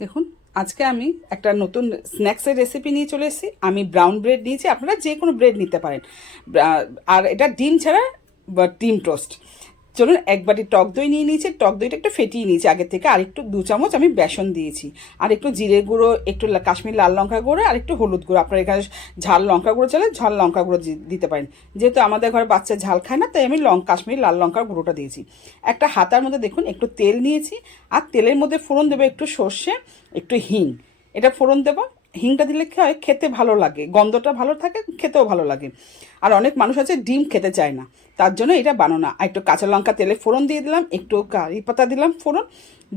দেখুন, আজকে আমি একটা নতুন স্ন্যাক্সের রেসিপি নিয়ে চলে এসেছি। আমি ব্রাউন ব্রেড নিয়েছি, আপনারা যে কোনো ব্রেড নিতে পারেন। আর এটা ডিম ছাড়া বা ডিম টোস্ট। চলুন, এক বাটি টক দই নিয়ে নিয়েছি। টক দইটা একটু ফেটিয়ে নিয়েছি আগে থেকে। আর একটু 2 চামচ আমি বেসন দিয়েছি। আর একটু জিরে গুঁড়ো, একটু কাশ্মীর লাল লঙ্কা গুঁড়ো, আর একটু হলুদ গুঁড়ো। আপনার এখানে ঝাল লঙ্কা গুঁড়ো চলে, ঝাল লঙ্কা গুঁড়ো দিতে পারেন। যেহেতু আমাদের ঘরে বাচ্চা ঝাল খায় না, তাই আমি কাশ্মীর লাল লঙ্কার গুঁড়োটা দিয়েছি। একটা হাতার মধ্যে দেখুন একটু তেল নিয়েছি। আর তেলের মধ্যে ফোড়ন দেবো একটু সর্ষে, একটু হিং। এটা ফোড়ন দেবো। হিংটা দিলে কী হয়, খেতে ভালো লাগে, গন্ধটা ভালো থাকে, খেতেও ভালো লাগে। আর অনেক মানুষ আছে ডিম খেতে চায় না, তার জন্য এটা বানানো। আর একটু কাঁচা লঙ্কা তেলে ফোড়ন দিয়ে দিলাম, একটু কারি পাতা দিলাম ফোড়ন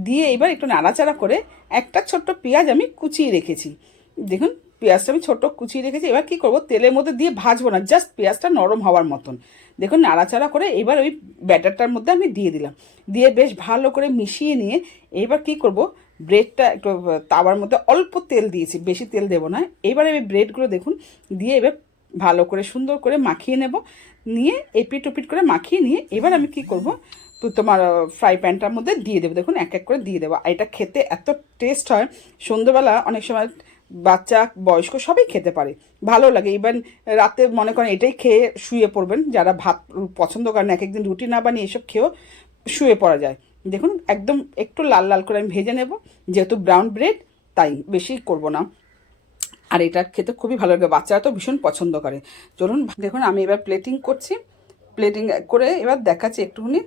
দিয়ে। এবার একটু নাড়াচাড়া করে একটা ছোট্ট পেঁয়াজ আমি কুচিয়ে রেখেছি। দেখুন, পেঁয়াজটা আমি ছোট্ট কুচিয়ে রেখেছি। এবার কী করবো, তেলের মধ্যে দিয়ে ভাজবো না, জাস্ট পেঁয়াজটা নরম হওয়ার মতন। দেখুন, নাড়াচাড়া করে এবার ওই ব্যাটারটার মধ্যে আমি দিয়ে দিলাম। দিয়ে বেশ ভালো করে মিশিয়ে নিয়ে এবার কী করব, ব্রেডটা একটু তাওয়ার মধ্যে অল্প তেল দিয়েছি, বেশি তেল দেবো না। এবারে এই ব্রেডগুলো দেখুন দিয়ে এবার ভালো করে সুন্দর করে মাখিয়ে নেব। নিয়ে এপিট ওপিট করে মাখিয়ে নিয়ে এবার আমি কি করব, তো তোমার ফ্রাই প্যানটার মধ্যে দিয়ে দেবো। দেখুন, এক এক করে দিয়ে দেবো। আর এটা খেতে এত টেস্ট হয়, সন্ধ্যেবেলা অনেক সময় বাচ্চা বয়স্ক সবাই খেতে পারে, ভালো লাগে। ইভেন রাতে মনে করেন এটাই খেয়ে শুয়ে পড়বেন, যারা ভাত পছন্দ করেন, এক একদিন রুটি না বানিয়ে এসব খেয়েও শুয়ে পড়া যায়। দেখুন, একদম একটু লাল লাল করে আমি ভেজে নেব, যেহেতু ব্রাউন ব্রেড তাই বেশি করব না। আর এটা খেতে খুবই ভালো লাগে, বাচ্চারা তো ভীষণ পছন্দ করে। চলুন, দেখুন আমি এবার প্লেটিং করছি। প্লেটিং করে এবার দেখাচ্ছি, একটুখানি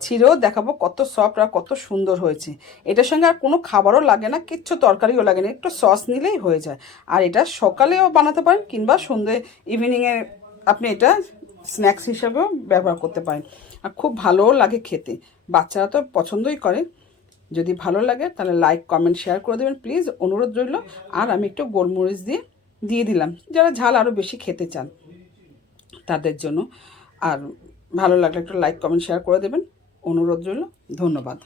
ছিঁড়েও দেখাবো কত সফট আর কত সুন্দর হয়েছে। এটার সঙ্গে আর কোনো খাবারও লাগে না, কিচ্ছু তরকারিও লাগে না, একটু সস নিলেই হয়ে যায়। আর এটা সকালেও বানাতে পারেন কিংবা সন্ধ্যে ইভিনিংয়ে আপনি এটা স্ন্যাক্স হিসাবেও ব্যবহার করতে পারেন। আর খুব ভালোও লাগে খেতে, বাচ্চারা তো পছন্দই করে। যদি ভালো লাগে তাহলে লাইক কমেন্ট শেয়ার করে দেবেন প্লিজ, অনুরোধ রইল। আর আমি একটু গোলমরিচ দিয়ে দিলাম, যারা ঝাল আরও বেশি খেতে চান তাদের জন্য। আর ভালো লাগলে একটু লাইক কমেন্ট শেয়ার করে দেবেন, অনুরোধ রইল। ধন্যবাদ।